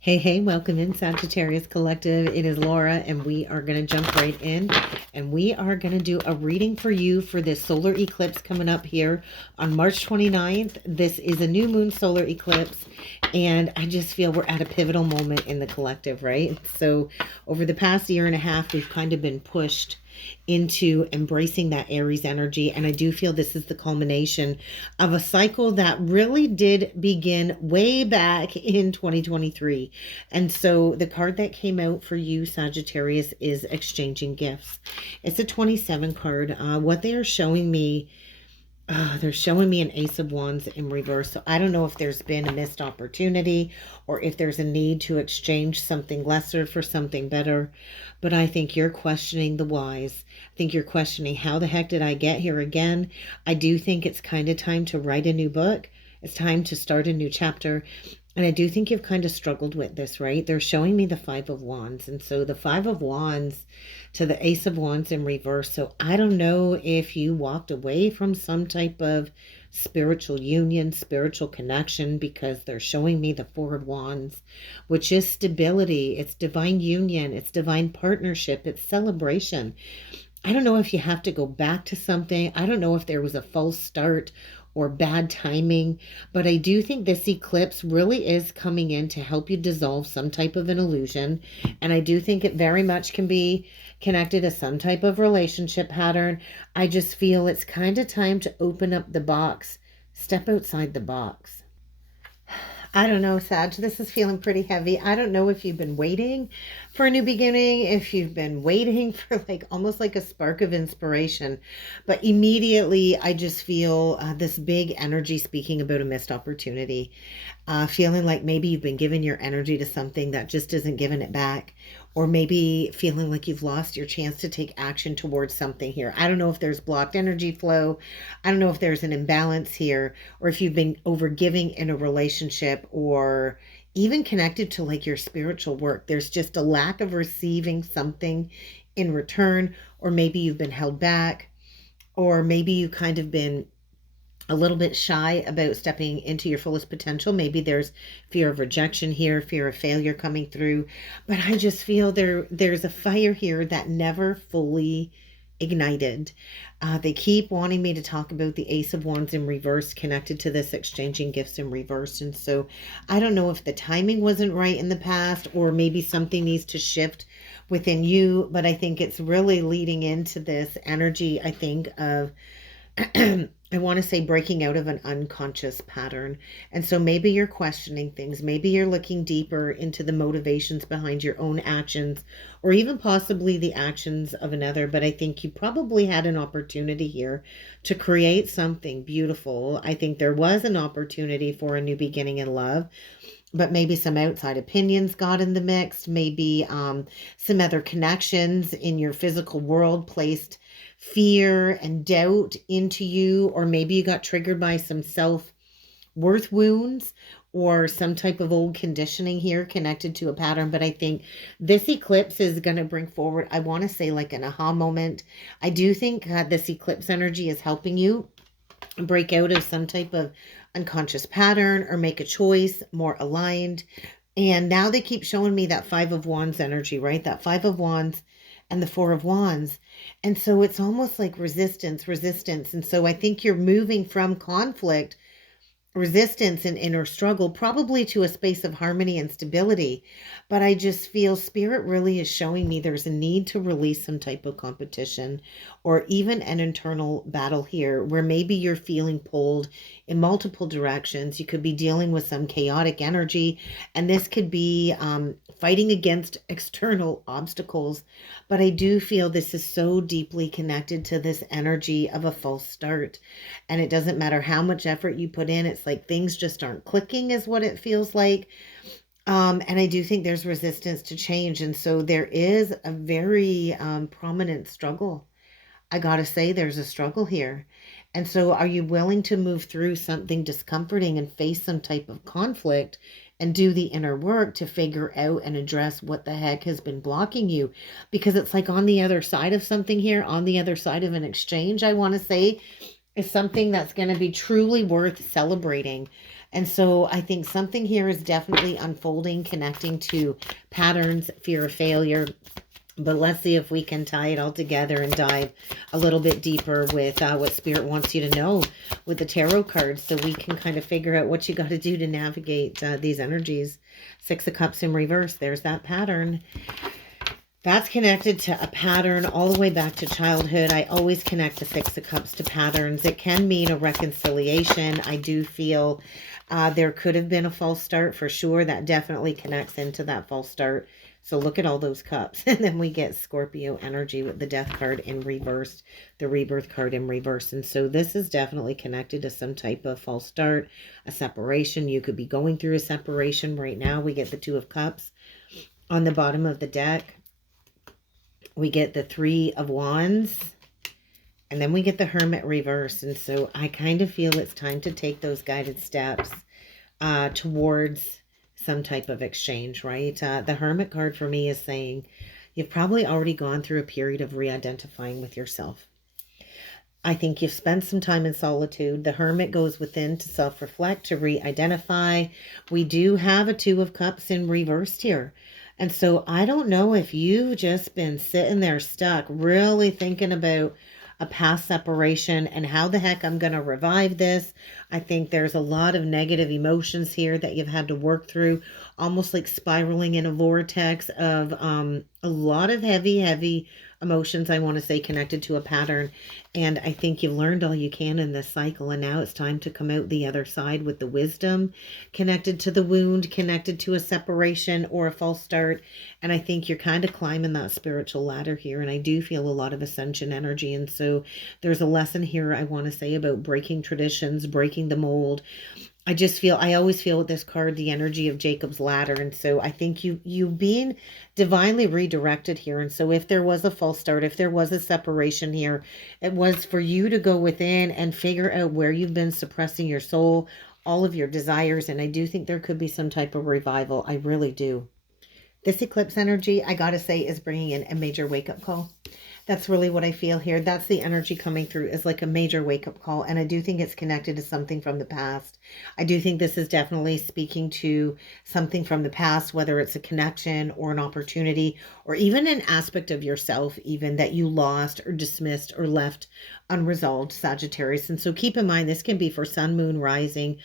Hey, welcome in Sagittarius Collective. It is Laura, and we are going to jump right in, and we are going to do a reading for you for this solar eclipse coming up here on March 29th. This is a new moon solar eclipse, and I just feel we're at a pivotal moment in the collective, right? So over the past year and a half, we've kind of been pushed into embracing that Aries energy. And I do feel this is the culmination of a cycle that really did begin way back in 2023. And so the card that came out for you, Sagittarius, is exchanging gifts. It's a 27 card. What they are showing me, they're showing me an Ace of Wands in reverse. So I don't know if there's been a missed opportunity or if there's a need to exchange something lesser for something better. But I think you're questioning the whys. I think you're questioning, how the heck did I get here again? I do think it's kind of time to write a new book. It's time to start a new chapter. And I do think you've kind of struggled with this, right? They're showing me the Five of Wands. And so the Five of Wands to the Ace of Wands in reverse. So I don't know if you walked away from some type of spiritual union, spiritual connection, because they're showing me the Four of Wands, which is stability. It's divine union. It's divine partnership. It's celebration. I don't know if you have to go back to something. I don't know if there was a false start or bad timing, but I do think this eclipse really is coming in to help you dissolve some type of an illusion. And I do think it very much can be connected to some type of relationship pattern. I just feel it's kind of time to open up the box, step outside the box. I don't know, Sag. This is feeling pretty heavy. I don't know if you've been waiting for a new beginning, if you've been waiting for like almost like a spark of inspiration. But immediately, I just feel this big energy speaking about a missed opportunity. Feeling like maybe you've been giving your energy to something that just isn't giving it back. Or maybe feeling like you've lost your chance to take action towards something here. I don't know if there's blocked energy flow. I don't know if there's an imbalance here, or if you've been overgiving in a relationship, or even connected to like your spiritual work. There's just a lack of receiving something in return, or maybe you've been held back, or maybe you kind of been a little bit shy about stepping into your fullest potential. Maybe there's fear of rejection here, fear of failure coming through. But I just feel there's a fire here that never fully ignited. They keep wanting me to talk about the Ace of Wands in reverse connected to this exchanging gifts in reverse. And so I don't know if the timing wasn't right in the past, or maybe something needs to shift within you. But I think it's really leading into this energy, I think, of I want to say breaking out of an unconscious pattern. And so maybe you're questioning things. Maybe you're looking deeper into the motivations behind your own actions, or even possibly the actions of another. But I think you probably had an opportunity here to create something beautiful. I think there was an opportunity for a new beginning in love. But maybe some outside opinions got in the mix. Maybe some other connections in your physical world placed fear and doubt into you, or maybe you got triggered by some self-worth wounds or some type of old conditioning here connected to a pattern. But I think this eclipse is going to bring forward, I want to say, like an aha moment. I do think this eclipse energy is helping you break out of some type of unconscious pattern or make a choice more aligned. And now they keep showing me that Five of Wands energy, right? That Five of Wands and the Four of Wands. And so it's almost like resistance. And so I think you're moving from conflict, resistance, and inner struggle, probably to a space of harmony and stability. But I just feel spirit really is showing me there's a need to release some type of competition, or even an internal battle here, where maybe you're feeling pulled in multiple directions. You could be dealing with some chaotic energy, and this could be fighting against external obstacles. But I do feel this is so deeply connected to this energy of a false start. And it doesn't matter how much effort you put in. It's like things just aren't clicking, is what it feels like. And I do think there's resistance to change. And so there is a very prominent struggle. I gotta say, there's a struggle here. And so are you willing to move through something discomforting and face some type of conflict and do the inner work to figure out and address what the heck has been blocking you? Because it's like on the other side of something here, on the other side of an exchange, I want to say, is something that's going to be truly worth celebrating. And so I think something here is definitely unfolding, connecting to patterns, fear of failure. But let's see if we can tie it all together and dive a little bit deeper with what Spirit wants you to know with the tarot cards, so we can kind of figure out what you got to do to navigate these energies. Six of Cups in reverse. There's that pattern. That's connected to a pattern all the way back to childhood. I always connect the Six of Cups to patterns. It can mean a reconciliation. I do feel there could have been a false start for sure. That definitely connects into that false start. So look at all those cups. And then we get Scorpio energy with the Death card in reverse, the Rebirth card in reverse. And so this is definitely connected to some type of false start, a separation. You could be going through a separation right now. We get the Two of Cups on the bottom of the deck. We get the Three of Wands. And then we get the Hermit reverse. And so I kind of feel it's time to take those guided steps towards some type of exchange, right? The Hermit card for me is saying you've probably already gone through a period of re-identifying with yourself. I think you've spent some time in solitude. The Hermit goes within to self-reflect, to re-identify. We do have a Two of Cups in reversed here. And so I don't know if you've just been sitting there stuck, really thinking about a past separation and how the heck I'm going to revive this. I think there's a lot of negative emotions here that you've had to work through, almost like spiraling in a vortex of a lot of heavy emotions, I want to say, connected to a pattern. And I think you've learned all you can in this cycle, and now it's time to come out the other side with the wisdom connected to the wound, connected to a separation or a false start. And I think you're kind of climbing that spiritual ladder here, and I do feel a lot of ascension energy. And so there's a lesson here I want to say about breaking traditions, breaking the mold. I always feel with this card, the energy of Jacob's ladder. And so I think you being divinely redirected here. And so if there was a false start, if there was a separation here, it was for you to go within and figure out where you've been suppressing your soul, all of your desires. And I do think there could be some type of revival. I really do. This eclipse energy, I got to say, is bringing in a major wake-up call. That's really what I feel here. That's the energy coming through, is like a major wake-up call. And I do think it's connected to something from the past. I do think this is definitely speaking to something from the past, whether it's a connection or an opportunity, or even an aspect of yourself even that you lost or dismissed or left unresolved, Sagittarius. And so keep in mind, this can be for Sun, Moon, Rising,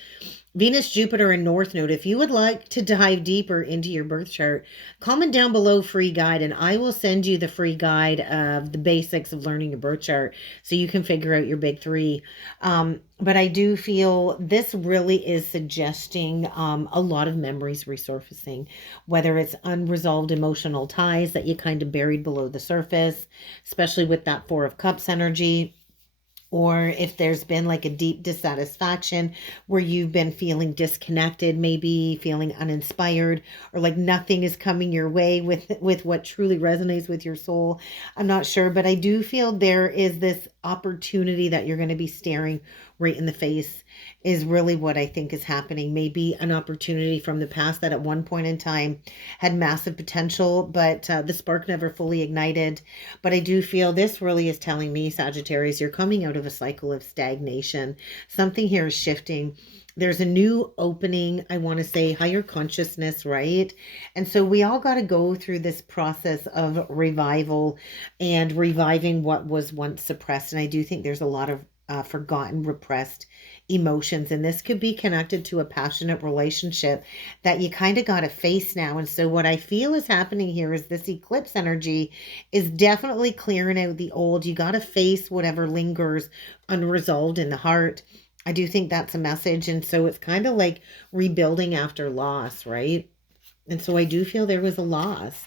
Venus, Jupiter, and North Node. If you would like to dive deeper into your birth chart, comment down below free guide, and I will send you the free guide of the basics of learning your birth chart so you can figure out your big three. But I do feel this really is suggesting a lot of memories resurfacing, whether it's unresolved emotional ties that you kind of buried below the surface, especially with that Four of Cups energy. Or if there's been like a deep dissatisfaction where you've been feeling disconnected, maybe feeling uninspired, or like nothing is coming your way with what truly resonates with your soul. I'm not sure, but I do feel there is this opportunity that you're going to be staring right in the face, is really what I think is happening. Maybe an opportunity from the past that at one point in time had massive potential, but the spark never fully ignited. But I do feel this really is telling me, Sagittarius, you're coming out of a cycle of stagnation. Something here is shifting. There's a new opening, I want to say, higher consciousness, right? And so we all got to go through this process of revival and reviving what was once suppressed. And I do think there's a lot of forgotten, repressed emotions. And this could be connected to a passionate relationship that you kind of got to face now. And so what I feel is happening here is this eclipse energy is definitely clearing out the old. You got to face whatever lingers unresolved in the heart. I do think that's a message. And so it's kind of like rebuilding after loss, right? And so I do feel there was a loss.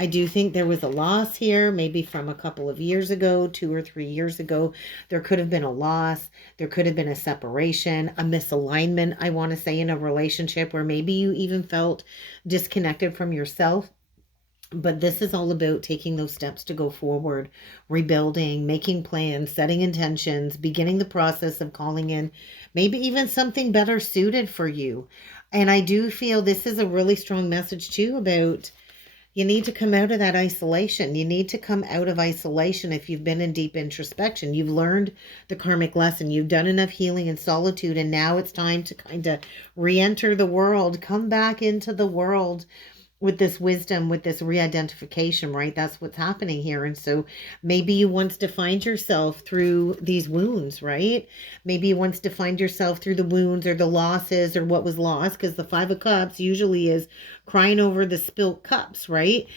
I do think there was a loss here, maybe from a couple of years ago, 2 or 3 years ago. There could have been a loss. There could have been a separation, a misalignment, I want to say, in a relationship where maybe you even felt disconnected from yourself. But this is all about taking those steps to go forward, rebuilding, making plans, setting intentions, beginning the process of calling in maybe even something better suited for you. And I do feel this is a really strong message too about, you need to come out of that isolation. You need to come out of isolation if you've been in deep introspection. You've learned the karmic lesson. You've done enough healing in solitude, and now it's time to kind of re-enter the world, come back into the world with this wisdom, with this re-identification, right? That's what's happening here. And so maybe you once defined yourself through these wounds, right? Maybe you once defined yourself through the wounds or the losses or what was lost, because the Five of Cups usually is crying over the spilt cups, right?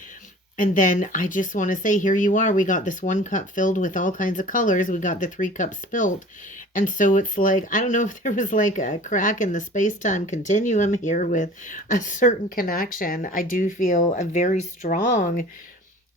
And then I just want to say, here you are. We got this one cup filled with all kinds of colors. We got the 3 cups spilt. And so it's like, I don't know if there was like a crack in the space-time continuum here with a certain connection. I do feel a very strong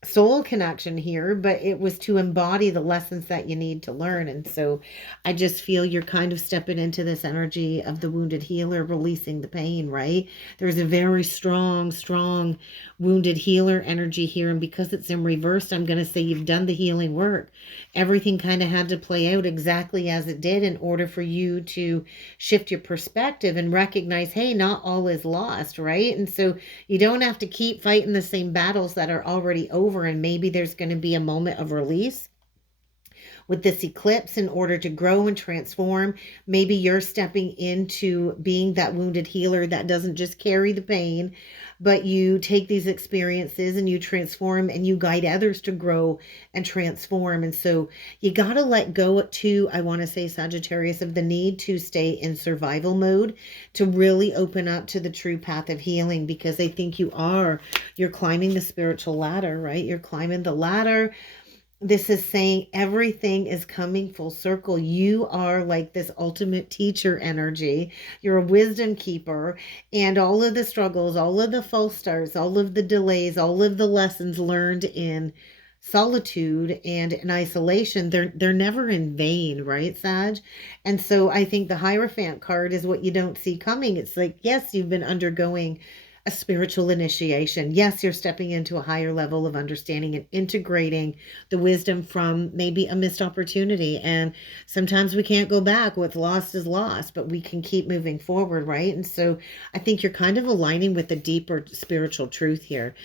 soul connection here, but it was to embody the lessons that you need to learn. And so I just feel you're kind of stepping into this energy of the wounded healer, releasing the pain, right? There's a very strong wounded healer energy here. And because it's in reverse, I'm going to say you've done the healing work. Everything kind of had to play out exactly as it did in order for you to shift your perspective and recognize, hey, not all is lost, right? And so you don't have to keep fighting the same battles that are already over, and maybe there's going to be a moment of release with this eclipse in order to grow and transform. Maybe you're stepping into being that wounded healer that doesn't just carry the pain, but you take these experiences and you transform and you guide others to grow and transform. And so you got to let go too, I want to say, Sagittarius, of the need to stay in survival mode, to really open up to the true path of healing, because I think you're climbing the spiritual ladder, right? You're climbing the ladder. This is saying everything is coming full circle. You are like this ultimate teacher energy. You're a wisdom keeper, and all of the struggles, all of the false starts, all of the delays, all of the lessons learned in solitude and in isolation, they're never in vain, right, Sag? And so I think the Hierophant card is what you don't see coming. It's like, yes, you've been undergoing a spiritual initiation. Yes, you're stepping into a higher level of understanding and integrating the wisdom from maybe a missed opportunity. And sometimes we can't go back. What's lost is lost, but we can keep moving forward, right? And so I think you're kind of aligning with the deeper spiritual truth here.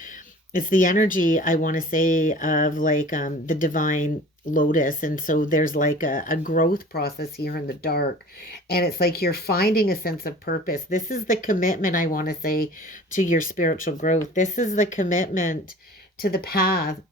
It's the energy, I want to say, of like the divine lotus. And so there's like a growth process here in the dark, and it's like you're finding a sense of purpose. This is the commitment, I want to say, to your spiritual growth. This is the commitment to the path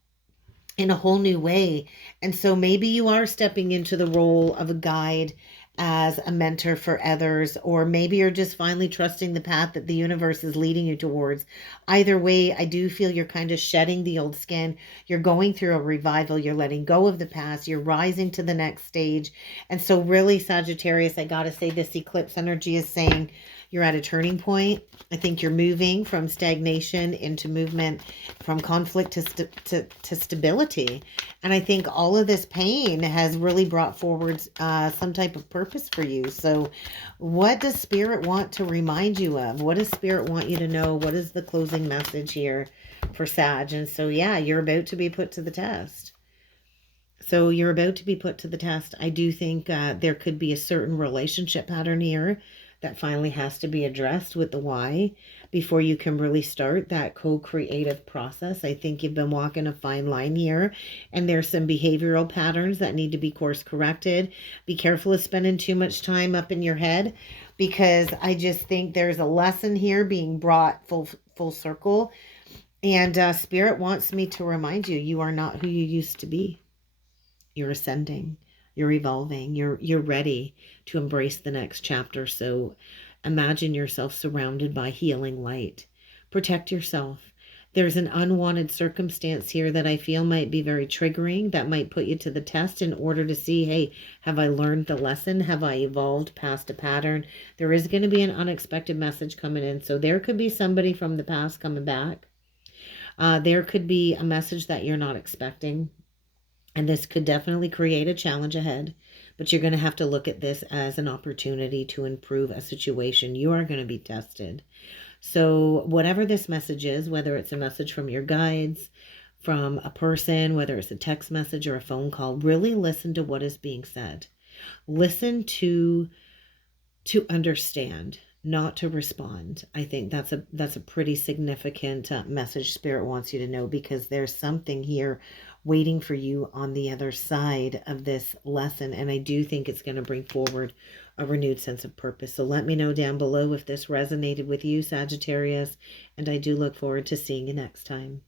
in a whole new way. And so maybe you are stepping into the role of a guide, as a mentor for others, or maybe you're just finally trusting the path that the universe is leading you towards. Either way, I do feel you're kind of shedding the old skin. You're going through a revival. You're letting go of the past. You're rising to the next stage. And so really, Sagittarius, I got to say, this eclipse energy is saying you're at a turning point. I think you're moving from stagnation into movement, from conflict to stability. And I think all of this pain has really brought forward some type of purpose for you. So what does Spirit want to remind you of? What does Spirit want you to know? What is the closing message here for Sag? And so, yeah, you're about to be put to the test. So you're about to be put to the test. I do think there could be a certain relationship pattern here that finally has to be addressed with the why before you can really start that co-creative process. I think you've been walking a fine line here, and there's some behavioral patterns that need to be course corrected. Be careful of spending too much time up in your head, because I just think there's a lesson here being brought full circle. And Spirit wants me to remind you, you are not who you used to be. You're ascending. You're evolving. You're ready to embrace the next chapter. So imagine yourself surrounded by healing light. Protect yourself. There's an unwanted circumstance here that I feel might be very triggering, that might put you to the test in order to see, hey, have I learned the lesson? Have I evolved past a pattern? There is going to be an unexpected message coming in. So there could be somebody from the past coming back. There could be a message that you're not expecting. And this could definitely create a challenge ahead, but you're going to have to look at this as an opportunity to improve a situation. You are going to be tested. So whatever this message is, whether it's a message from your guides, from a person, whether it's a text message or a phone call, really listen to what is being said. Listen to understand. not to respond. I think that's a pretty significant message Spirit wants you to know, because there's something here waiting for you on the other side of this lesson, and I do think it's going to bring forward a renewed sense of purpose. So let me know down below if this resonated with you, Sagittarius, and I do look forward to seeing you next time.